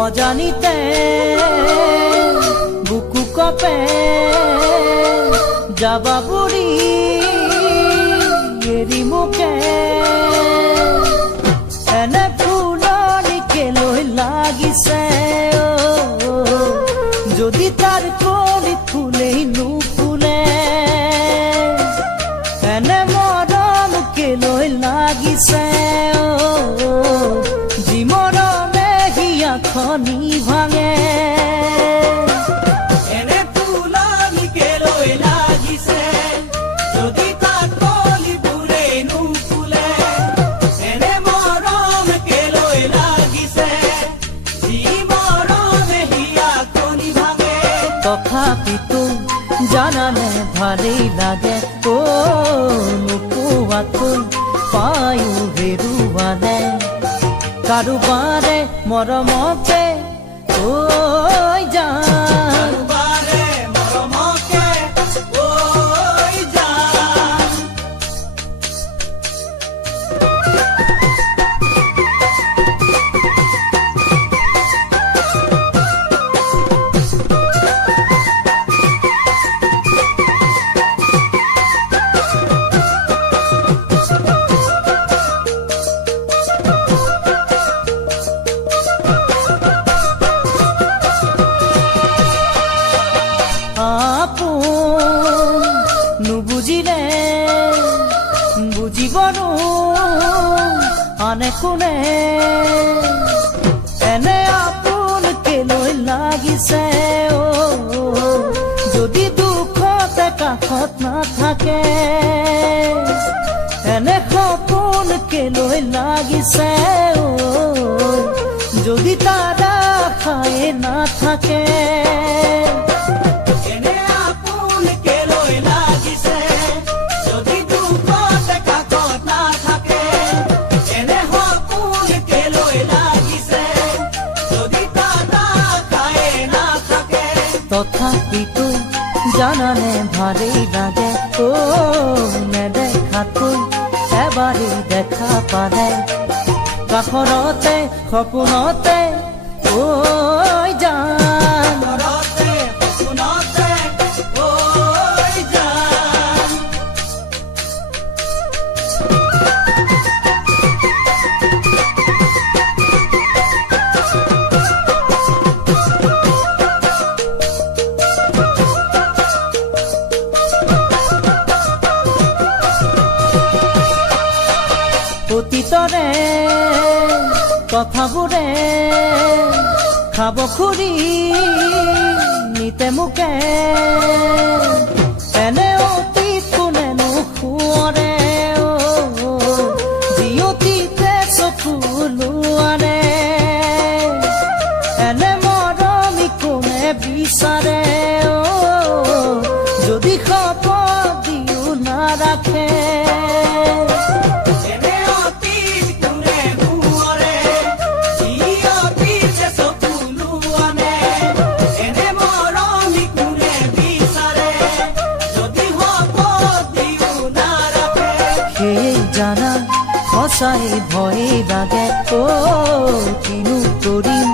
অজানিতে বুকু কপে যাবা বুড়ি এৰি মোকে এনে ফুলনিকে লৈ লাগিছে যদি তাৰ কলি ফুলেই নুফুলে এনে মৰমকে লৈ লাগিছে যি মৰমে হিয়াখনি ভাঙে এনে ফুলনিকে লৈ লাগিছে যদি তাৰ কলিবোৰে নুফুলে এনে মৰমকে লৈ লাগিছে যি মৰমে হিয়াখনি ভাঙে তথাপিতো জানানে ভালেই লাগে নোপোৱাকৈ পায়ো হেৰুৱালে কাৰোবাৰে মৰমকে জান বাৰে মৰমকে জান নুবুজিলে বুজিবনো আনে কোনে এনে আপোনকে লৈ লাগিছে যদি দুখতে কাষত নাথাকে এনে সপোনকে লৈ লাগিছে যদি তাৰ আশাই নাথাকে এনে আপোনকে লৈ লাগিছে যদি দুখতে কাষত নাথাকে এনে সপোনকে লৈ লাগিছে যদি তাৰ আশাই নাথাকে তথাপিতো জানানে ভালেই লাগে নেদেখাকৈ এবাৰেই দেখা পালে কাষৰতে সপোনতে জান ঘৰতে সপোনতে জান অতীতৰে কথাবোৰে খাব খুৰি নিতে মোকে এনে অতীত কোনেনো সোঁৱৰে যি অতীতে চকু লোৱাৰে এনে মৰমি কোনে বিচাৰে যদি শপত দিও নাৰাখে এনে অতীত কোনে সোঁৱৰে যি অতীতে চকু লোৱানে এনে মৰমি কোনে বিচাৰে যদি শপত দিও নাৰাখে সেই জানা সঁচাই ভয় লাগে কিনো কৰিম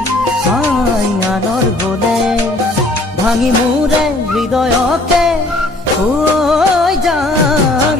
আনৰ হলে ভাঙি মোৰে হৃদয়কে জান